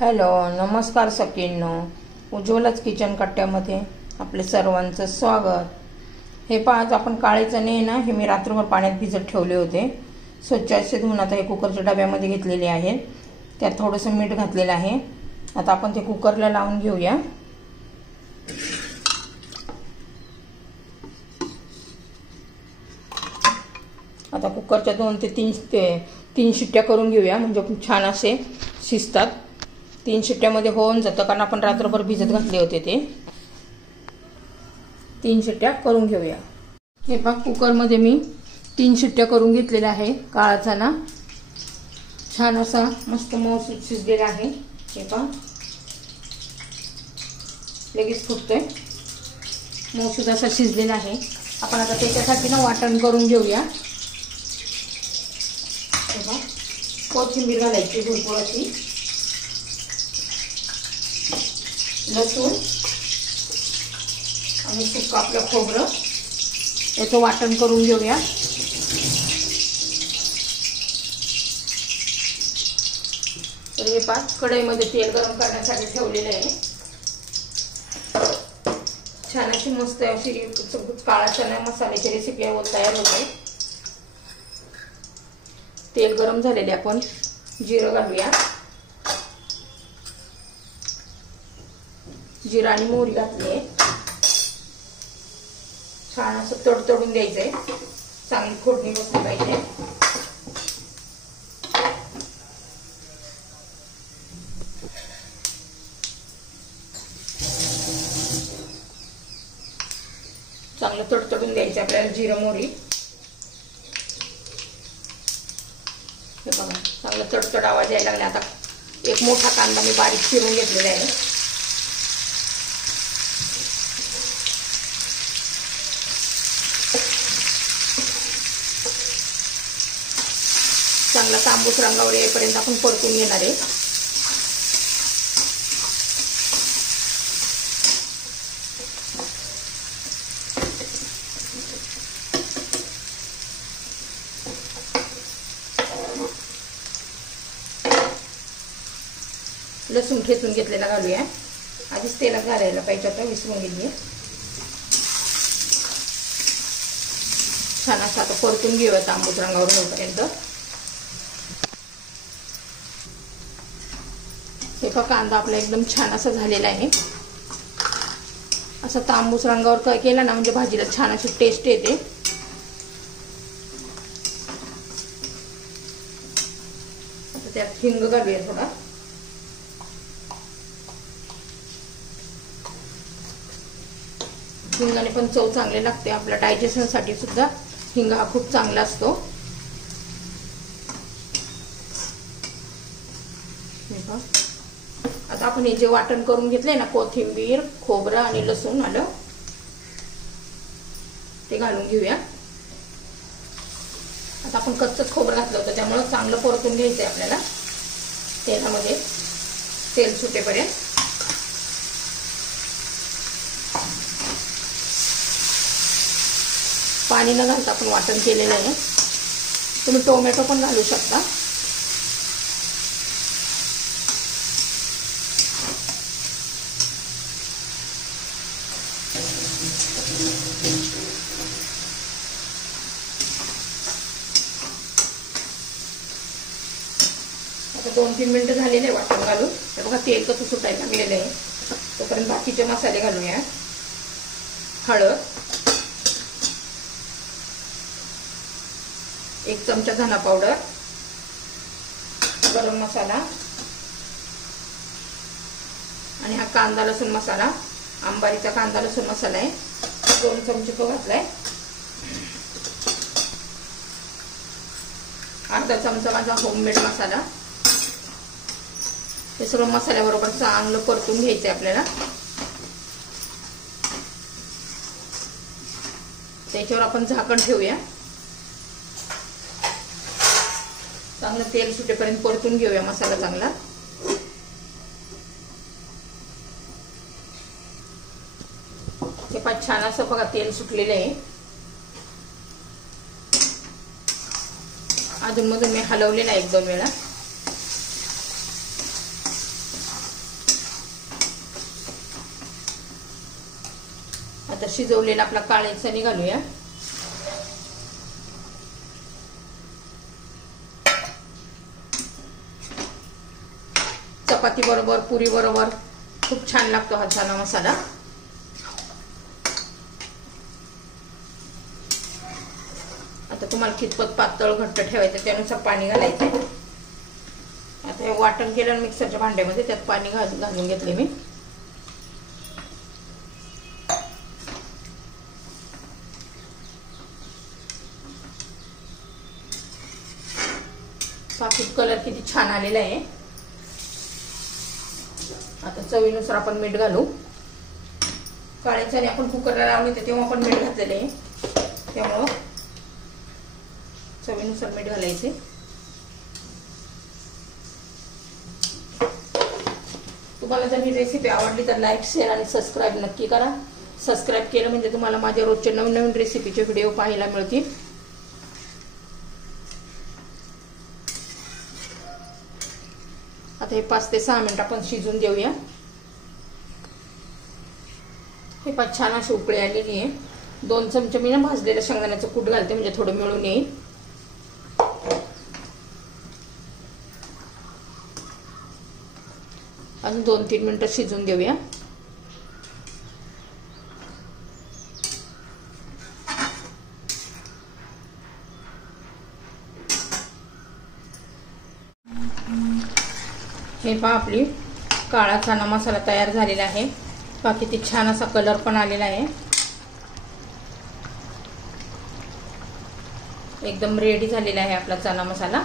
Hello, नमस्कार सगळ्यांनो. उज्ज्वलाच kitchen कट्ट्यामध्ये आपले सर्वांचं स्वागत. हे पहा, आज आपण काळे चणे ना, हे मी रात्रभर पाण्यात भिजत ठेवले होते. स्वच्छ असे धुवून आता हे कुकरच्या डब्यामध्ये घेतलेले आहेत. त्यात थोडंसं मीठ घातलेलं आहे. आता आपण ते कुकरला लावून घेऊया. आता कुकरच्या 2 ते 3 शिट्ट्या करून घेऊया, म्हणजे छान असे शिजतात. 3 शिट्ट्यामध्ये होऊन जातं, कारण आपण रात्रभर भिजत घातले होते. ते 3 शिट्ट्या करून घेऊया. हे पहा, कुकरमध्ये मी 3 शिट्ट्या करून घेतलेल्या आहे. काळा चणा छान असा मस्त मऊसूत शिजलेला आहे. हे पहा, लगेच फुटतोय. मऊसूत असा शिजलेला आहे. आपण आता त्याच्यासाठी ना वाटण करून घेऊया. कोथिंबीर घालायची भरपूर अशी, लसूण आणि सुक्का आपलं खोबरं याचं वाटण करून घेऊया. तर हे पाच कढईमध्ये तेल गरम करण्यासाठी ठेवलेलं आहे. छान अशी मस्त अशी काळा चणा मसाल्याची रेसिपी तयार होते. तेल गरम झालेले, आपण जिरं घालूया. जिरा आणि मोहरी घातली आहे. छान असं तडतडून द्यायचंय. चांगली फोडणी बसली पाहिजे. चांगलं तडतडून द्यायचं आपल्याला जिरं मोहरी. हे बघा, चांगलं तडतड आवाज यायला लागला. आता एक मोठा कांदा मी बारीक चिरून घेतलेला आहे. चांगला तांबूस रंगावर येईपर्यंत आपण परतून घेणार आहे. लसूण ठेचून घेतलेला घालूया. आधीच तेलात घालायला पाहिजे होतं, विसरून गेली. छान असं आता परतून घेऊया तांबूस रंगावर होईपर्यंत. हे का कांदा आपला एकदम छान असा झालेला आहे. असं तांबूस रंगावर केला ना, म्हणजे भाजीला छान अशी टेस्ट येते. आता त्यात हिंग घालूया थोडा. हिंगाने पण चव चांगली लागते. आपल्या डायजेशनसाठी सुद्धा हिंग हा खूप चांगला असतो. आता आपण हे जे वाटण करून घेतले ना, कोथिंबीर, खोबरं आणि लसूण आलं, ते घालून घेऊया. आता आपण कच्चंच खोबरं घातलं होतं, त्यामुळे चांगलं परतून घ्यायचंय आपल्याला तेलामध्ये, तेल सुटेपर्यंत. पाणी न घालता आपण वाटण केलेलं आहे. तुम्ही टोमॅटो पण घालू शकता. आता 2-3 मिनिटं झालेले वाटण घालून. तर बघा, तेल कसं सुटायला लागलेलं आहे. तोपर्यंत बाकीचे मसाले घालूया. हळद, 1 चमचा धना पावडर, गरम मसाला आणि हा कांदा लसूण मसाला, अंबारीचा कांदा लसूण मसाला आहे, 2 चमचे तो घातलाय. अर्धा चमचा माझा होममेड मसाला. हे सगळं मसाल्याबरोबर चांगलं परतून घ्यायचंय आपल्याला. त्याच्यावर आपण झाकण ठेवूया. चांगलं तेल सुटेपर्यंत परतून घेऊया मसाला चांगला. हे पण छान असं बघा तेल सुटलेलं आहे. अधून मधून मी हलवलेला 1-2 वेळा. आता शिजवलेला आपला काळे चणे घालूया. चपाती बरोबर, पुरी बरोबर खूप छान लागतो हा चना मसाला. आता तुम्हाला कितपत पातळ घट्ट ठेवायचं त्यानुसार पाणी घालायचं. आता हे वाटण केलं मिक्सरच्या भांड्यामध्ये, त्यात पाणी घालून घेतले मी. पाकीट कलर किती छान आलेला आहे. आता चवीनुसार आपण मीठ घालू. काळे चणे आपण कुकरला लावले होते तेव्हा आपण मीठ घातलेले आहे, त्यामुळं चवीनुसार मीठ घालायचे. तुम्हाला जर ही रेसिपी आवडली तर लाईक, शेअर आणि सबस्क्राईब नक्की करा. सबस्क्राईब केलं म्हणजे तुम्हाला माझ्या रोजचे नवीन नवीन रेसिपीचे व्हिडिओ पाहायला मिळतील. आता हे 5 ते 6 मिनिट आपण शिजून देऊया. हे 5 छान अशी उकळी आलेली आहे. 2 चमचे मी ना भाजलेलं शेंगदाण्याचं कूट घालते म्हणजे थोडं मिळून येईल. अजून 2-3 मिनिटं शिजून देऊया. हे पहा आपली काळा चना मसाला तयार झालेला आहे. पहा किती छान असा कलर पण आलेला आहे. एकदम रेडी झालेला आहे आपला चना मसाला.